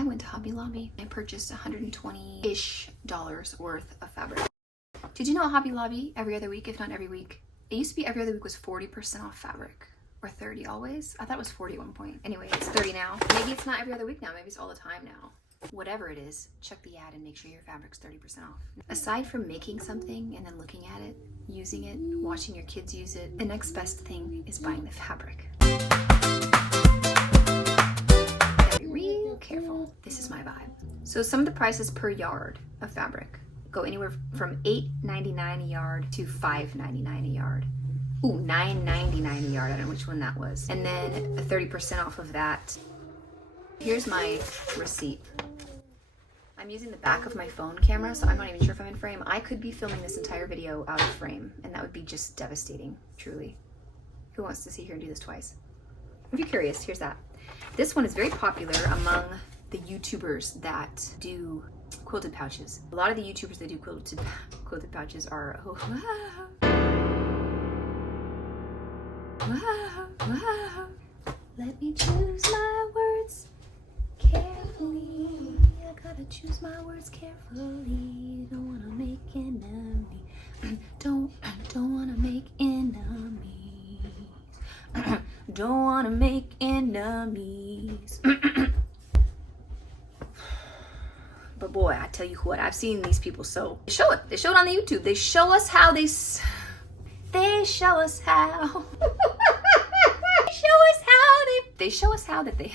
I went to Hobby Lobby. I purchased $120-ish worth of fabric. Did you know at Hobby Lobby, every other week, if not every week, it used to be every other week was 40% off fabric. Or 30 always? I thought it was 40 at one point. Anyway, it's 30 now. Maybe it's not every other week now. Maybe it's all the time now. Whatever it is, check the ad and make sure your fabric's 30% off. Aside from making something and then looking at it, using it, watching your kids use it, the next best thing is buying the fabric. Gotta be real careful. This is my vibe. So some of the prices per yard of fabric go anywhere from $8.99 a yard to $5.99 a yard. Ooh, $9.99 a yard. I don't know which one that was. And then 30% off of that. Here's my receipt. I'm using the back of my phone camera, so I'm not even sure if I'm in frame. I could be filming this entire video out of frame, and that would be just devastating, truly. Who wants to sit here and do this twice? If you're curious, here's that. This one is very popular among the YouTubers that do quilted pouches. A lot of the YouTubers that do quilted pouches are... Wow. Let me choose my words carefully. I gotta choose my words carefully. Don't wanna make enemies. Don't wanna make enemies. Don't wanna make enemies. But boy, I tell you what, I've seen these people sew. They show it. They show it on the YouTube. They show us how they show us how. They show us how that they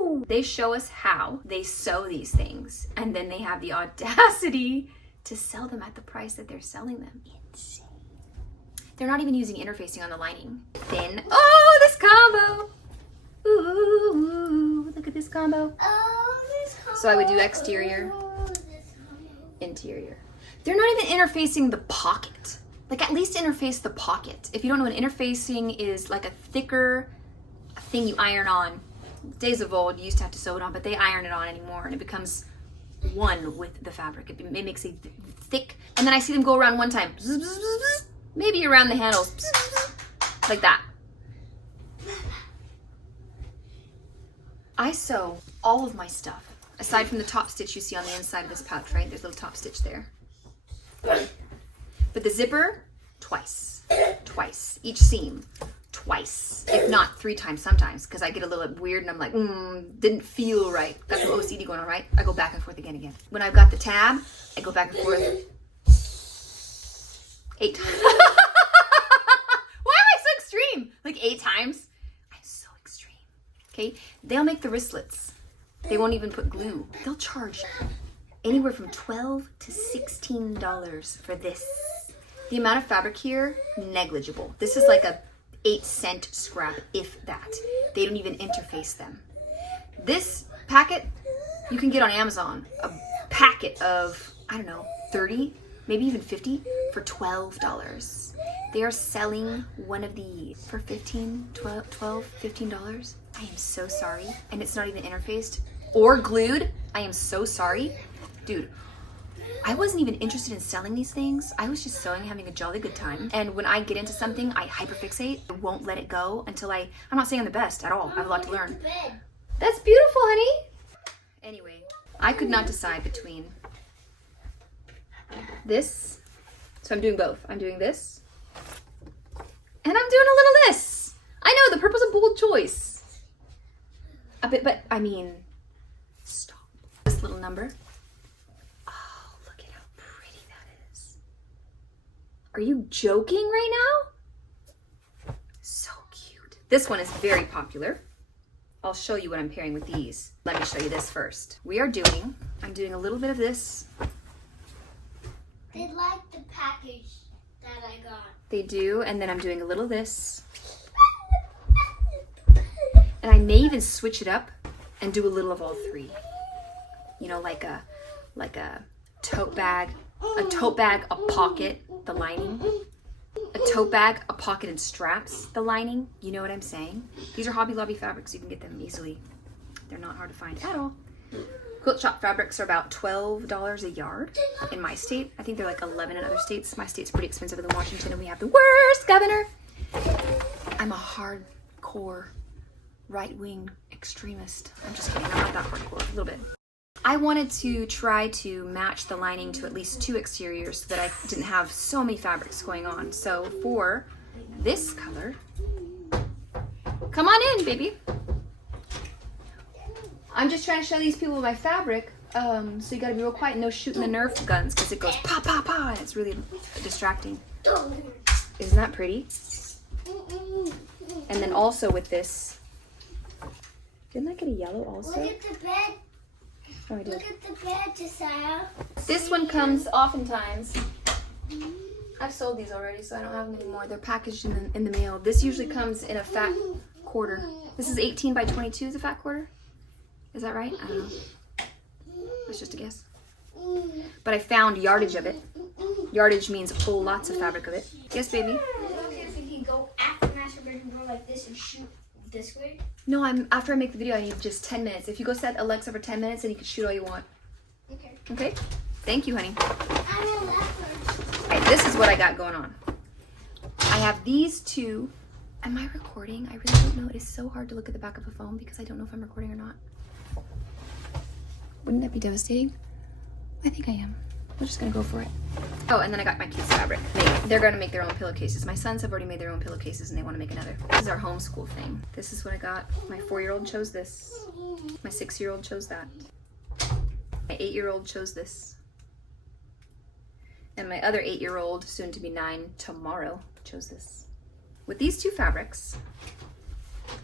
Woo! They show us how they sew these things, and then they have the audacity to sell them at the price that they're selling them. Insane. They're not even using interfacing on the lining. Thin. Oh, this combo. Ooh, look at this combo. Oh, this combo. So I would do exterior, interior. They're not even interfacing the pocket. Like, at least interface the pocket. If you don't know what interfacing is, like a thicker thing you iron on. Days of old, you used to have to sew it on, but they iron it on anymore, and it becomes one with the fabric. It makes a thick, and then I see them go around one time. Maybe around the handles. Like that. I sew all of my stuff, aside from the top stitch you see on the inside of this pouch, right? There's a little top stitch there. But the zipper, twice. Each seam, twice. If not 3 times sometimes, because I get a little weird and I'm like, didn't feel right. Got some OCD going on, right? I go back and forth again. When I've got the tab, I go back and forth 8 times. Why am I so extreme? Like 8 times? I'm so extreme. Okay? They'll make the wristlets. They won't even put glue. They'll charge anywhere from $12 to $16 for this. The amount of fabric here, negligible. This is like a 8-cent scrap, if that. They don't even interface them. This packet, you can get on Amazon. A packet of, I don't know, 30, maybe even 50 for $12. They are selling one of these for $15. I am so sorry. And it's not even interfaced or glued. I am so sorry. Dude, I wasn't even interested in selling these things. I was just sewing, having a jolly good time. And when I get into something, I hyperfixate. I won't let it go until I'm not saying I'm the best at all. I have a lot to learn. That's beautiful, honey. Anyway, I could not decide between this. So I'm doing both. I'm doing this. And I'm doing a little this. I know, the purple's a bold choice. A bit, but I mean, stop. This little number. Are you joking right now? So cute. This one is very popular. I'll show you what I'm pairing with these. Let me show you this first. I'm doing a little bit of this. They like the package that I got. They do, and then I'm doing a little this. And I may even switch it up and do a little of all 3. You know, like a tote bag, a pocket, the lining, a tote bag, a pocket and straps, the lining. You know what I'm saying? These are Hobby Lobby fabrics. You can get them easily. They're not hard to find at all. Quilt shop fabrics are about $12 a yard in my state. I think they're like 11 in other states. My state's pretty expensive than Washington, and we have the worst governor. I'm a hardcore right-wing extremist. I'm just kidding, I'm not that hardcore, a little bit. I wanted to try to match the lining to at least 2 exteriors so that I didn't have so many fabrics going on. So for this color, come on in, baby. I'm just trying to show these people my fabric, so you gotta be real quiet, no shooting the Nerf guns, because it goes pa pa pa, and it's really distracting. Isn't that pretty? And then also with this, didn't I get a yellow also? Look at the bed. Oh, I did. Look at the bed, Josiah. This one comes oftentimes. I've sold these already, so I don't have them anymore. They're packaged in the mail. This usually comes in a fat quarter. This is 18 by 22 is a fat quarter. Is that right? I don't know. That's just a guess. But I found yardage of it. Yardage means whole lots of fabric of it. Yes, baby? Is it okay if we can go after the master bedroom door like this and shoot this way? No, after I make the video, I need just 10 minutes. If you go set Alexa for 10 minutes, then you can shoot all you want. Okay. Okay? Thank you, honey. I'm a leopard. Okay, this is what I got going on. I have these two. Am I recording? I really don't know. It is so hard to look at the back of a phone because I don't know if I'm recording or not. Wouldn't that be devastating? I think I am. We're just gonna go for it. Oh, and then I got my kids' fabric. They're gonna make their own pillowcases. My sons have already made their own pillowcases and they wanna make another. This is our homeschool thing. This is what I got. My 4-year-old chose this. My 6-year-old chose that. My 8-year-old chose this. And my other 8-year-old, soon to be 9 tomorrow, chose this. With these two fabrics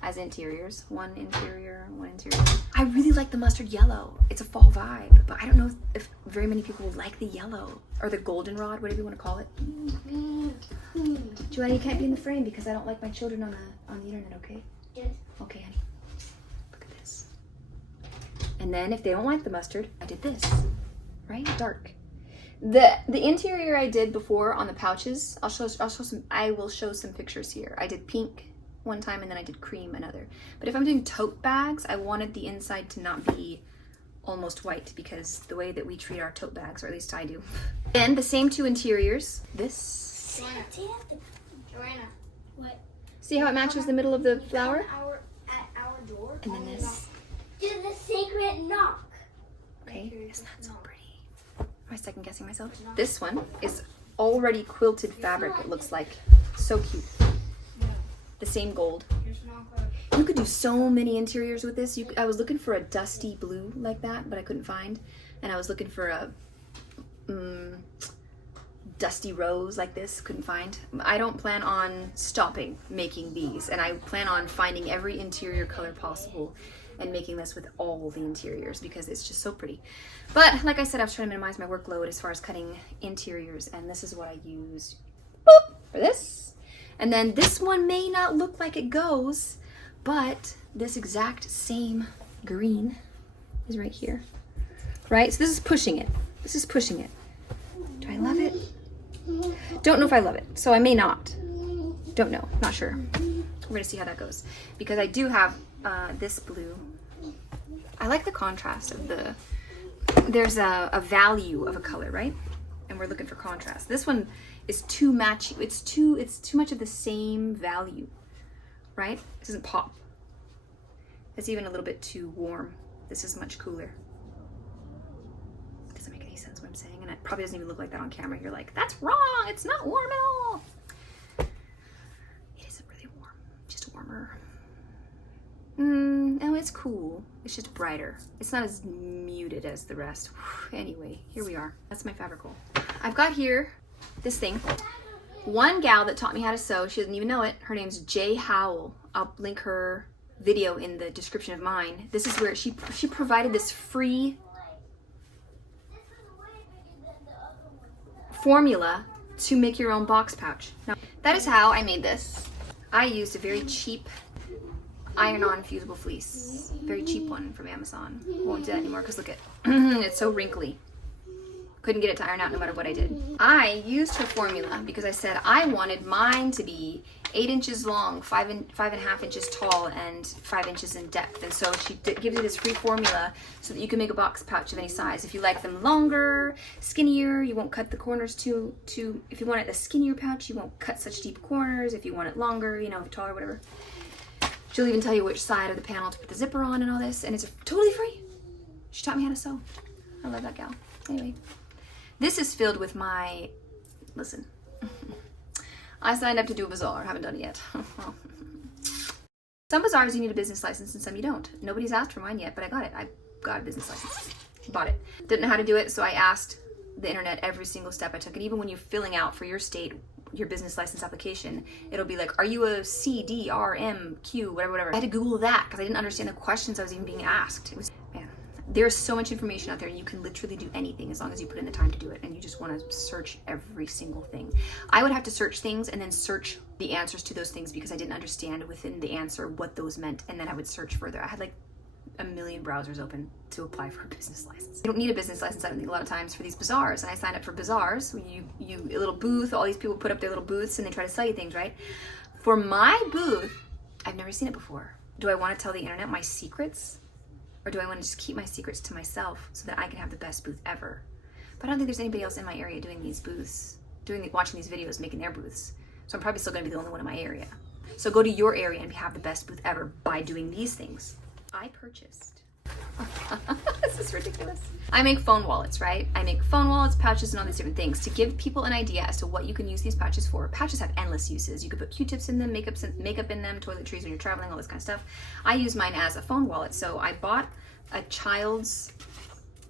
as interiors, one interior. I really like the mustard yellow. It's a fall vibe, but I don't know if very many people like the yellow or the goldenrod, whatever you want to call it. Joanna, you can't be in the frame because I don't like my children on the internet, okay? Yes. Okay, honey. Look at this. And then if they don't like the mustard, I did this, right? Dark. The interior I did before on the pouches, I will show some pictures here. I did pink one time and then I did cream another. But if I'm doing tote bags, I wanted the inside to not be almost white because the way that we treat our tote bags, or at least I do. And the same two interiors. This. Joanna, what? See how it matches the middle of the flower? At our door. And then this. Do the secret knock. Okay, isn't that so pretty? Am I second guessing myself? This one is already quilted fabric, it looks like. So cute. The same gold. You could do so many interiors with this. I was looking for a dusty blue like that, but I couldn't find. And I was looking for a dusty rose like this, couldn't find. I don't plan on stopping making these, and I plan on finding every interior color possible and making this with all the interiors because it's just so pretty. But like I said, I was trying to minimize my workload as far as cutting interiors, and this is what I used for this. And then this one may not look like it goes, but this exact same green is right here, right? So this is pushing it. This is pushing it. Do I love it? Don't know if I love it, so I may not. Don't know, not sure. We're gonna see how that goes. Because I do have this blue. I like the contrast of there's a value of a color, right? And we're looking for contrast. This one is too matchy. It's too much of the same value, right? It doesn't pop. It's even a little bit too warm. This is much cooler. Doesn't make any sense what I'm saying, and it probably doesn't even look like that on camera. You're like, that's wrong. It's not warm at all. It isn't really warm. Just warmer. No, it's cool. It's just brighter. It's not as muted as the rest. Anyway, here we are. That's my fabric roll. I've got here this thing. One gal that taught me how to sew, she doesn't even know it. Her name's Jay Howell. I'll link her video in the description of mine. This is where she provided this free formula to make your own box pouch. Now, that is how I made this. I used a very cheap iron-on fusible fleece. Very cheap one from Amazon. Won't do that anymore because look at it's so wrinkly. Couldn't get it to iron out no matter what I did. I used her formula because I said I wanted mine to be 8 inches long, 5.5 inches tall, and 5 inches in depth. And so she gives you this free formula so that you can make a box pouch of any size. If you like them longer, skinnier, you won't cut the corners too. If you want it a skinnier pouch, you won't cut such deep corners. If you want it longer, you know, taller, whatever. She'll even tell you which side of the panel to put the zipper on and all this, and it's totally free. She taught me how to sew. I love that gal. Anyway, this is filled with my, listen, I signed up to do a bazaar, haven't done it yet. Some bazaars you need a business license and some you don't. Nobody's asked for mine yet, but I got it. I got a business license. Bought it. Didn't know how to do it, so I asked the internet every single step I took. And even when you're filling out for your state, your business license application, it'll be like, are you a C, D, R, M, Q, whatever. I had to Google that because I didn't understand the questions I was even being asked. It was, man, there's so much information out there. You can literally do anything as long as you put in the time to do it. And you just want to search every single thing. I would have to search things and then search the answers to those things because I didn't understand within the answer what those meant. And then I would search further. I had like a million browsers open to apply for a business license. You don't need a business license, I don't think, a lot of times for these bazaars. And I signed up for bazaars. You a little booth, all these people put up their little booths and they try to sell you things, right? For my booth, I've never seen it before. Do I want to tell the internet my secrets? Or do I want to just keep my secrets to myself so that I can have the best booth ever? But I don't think there's anybody else in my area doing these booths, watching these videos, making their booths. So I'm probably still going to be the only one in my area. So go to your area and have the best booth ever by doing these things. I purchased. This is ridiculous. I make phone wallets, right? I make phone wallets, pouches, and all these different things to give people an idea as to what you can use these pouches for. Pouches have endless uses. You could put Q-tips in them, makeup in them, toiletries when you're traveling, all this kind of stuff. I use mine as a phone wallet. So I bought a child's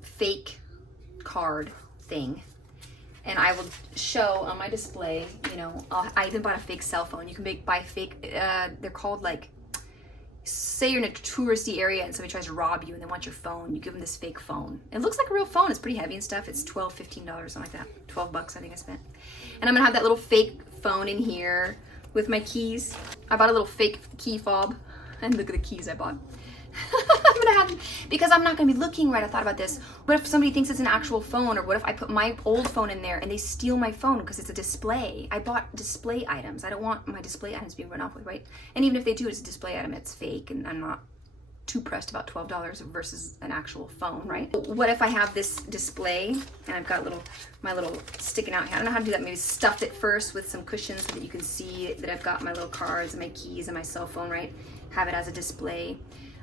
fake card thing, and I will show on my display, you know, I even bought a fake cell phone. You can buy fake, they're called like, say you're in a touristy area and somebody tries to rob you and they want your phone, you give them this fake phone. It looks like a real phone. It's pretty heavy and stuff. It's $12, $15, something like that. 12 bucks I think I spent. And I'm gonna have that little fake phone in here with my keys. I bought a little fake key fob, and look at the keys I bought. I'm gonna have, because I'm not gonna be looking right. I thought about this. What if somebody thinks it's an actual phone, or what if I put my old phone in there and they steal my phone because it's a display? I bought display items. I don't want my display items being run off with, right? And even if they do, it's a display item, it's fake, and I'm not too pressed about $12 versus an actual phone, right? What if I have this display and I've got my little sticking out here? I don't know how to do that. Maybe stuff it first with some cushions so that you can see that I've got my little cards and my keys and my cell phone, right? Have it as a display.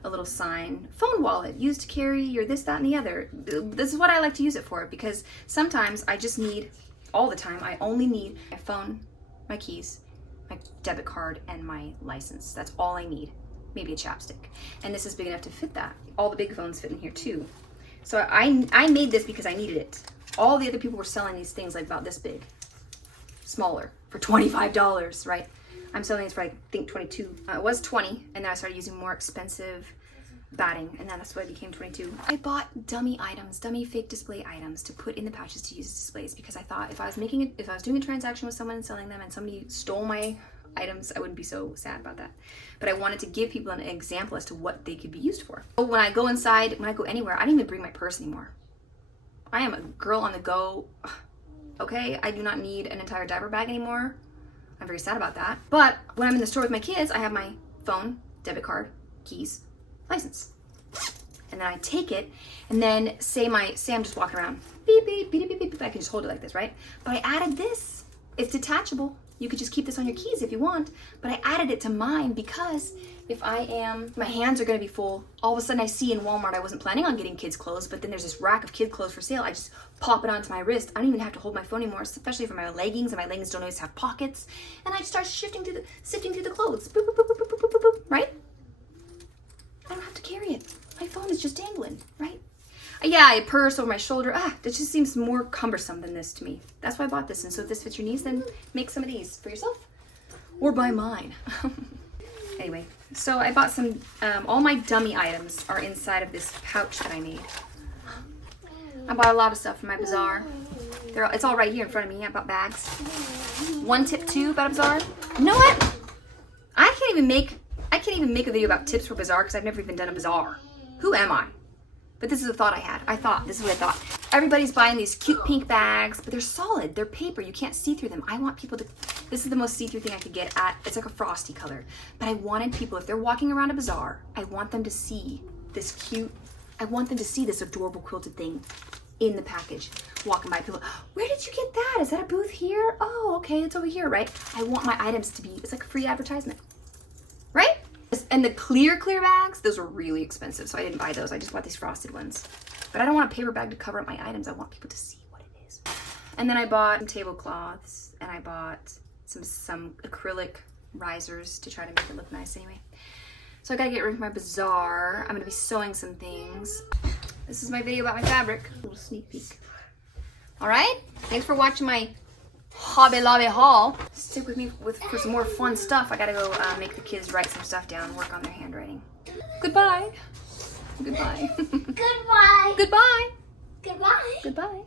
A little sign, phone wallet, used to carry your this, that, and the other. This is what I like to use it for, because sometimes I just need, all the time, I only need my phone, my keys, my debit card, and my license. That's all I need. Maybe a chapstick. And this is big enough to fit that. All the big phones fit in here too. So I made this because I needed it. All the other people were selling these things like about this big, smaller, for $25, right? I'm selling this for, I think, 22. It was 20, and then I started using more expensive batting, and then that's why it became 22. I bought dummy items, dummy fake display items to put in the pouches to use as displays, because I thought if I was doing a transaction with someone and selling them and somebody stole my items, I wouldn't be so sad about that. But I wanted to give people an example as to what they could be used for. So when I go inside, when I go anywhere, I don't even bring my purse anymore. I am a girl on the go. Okay, I do not need an entire diaper bag anymore. I'm very sad about that. But when I'm in the store with my kids, I have my phone, debit card, keys, license. And then I take it, and then say I'm just walking around, beep, beep, beep, beep, beep, beep. I can just hold it like this, right? But I added this. It's detachable. You could just keep this on your keys if you want, but I added it to mine because if my hands are gonna be full, all of a sudden I see in Walmart, I wasn't planning on getting kids clothes, but then there's this rack of kid clothes for sale. I just pop it onto my wrist. I don't even have to hold my phone anymore, especially for my leggings, and my leggings don't always have pockets. And I just start sifting through the clothes, boop, boop, boop, boop, boop, boop, boop, boop, right? I don't have to carry it. My phone is just dangling, right? Yeah, a purse over my shoulder. That just seems more cumbersome than this to me. That's why I bought this. And so if this fits your needs, then make some of these for yourself or buy mine. Anyway, so I bought some, all my dummy items are inside of this pouch that I made. I bought a lot of stuff from my bazaar. It's all right here in front of me. I bought bags. One tip too about a bazaar. You know what? I can't even make a video about tips for bazaar because I've never even done a bazaar. Who am I? But this is a thought I had. This is what I thought. Everybody's buying these cute pink bags, but they're solid. They're paper. You can't see through them. I want people to, this is the most see-through thing I could get at. It's like a frosty color. But I wanted people, if they're walking around a bazaar, I want them to see this adorable quilted thing in the package. Walking by, people, where did you get that? Is that a booth here? Oh, okay, it's over here, right? I want my items to be, it's like a free advertisement, right? And the clear bags, those were really expensive, so I didn't buy those. I just bought these frosted ones. But I don't want a paper bag to cover up my items. I want people to see what it is. And then I bought some tablecloths, and I bought some acrylic risers to try to make it look nice anyway. So I gotta get rid of my bazaar. I'm gonna be sewing some things. This is my video about my fabric. A little sneak peek. All right, thanks for watching my Hobby Lobby haul. Stick with me for some more fun stuff. I gotta go make the kids write some stuff down and work on their handwriting. Goodbye. Goodbye. Goodbye. Goodbye. Goodbye. Goodbye.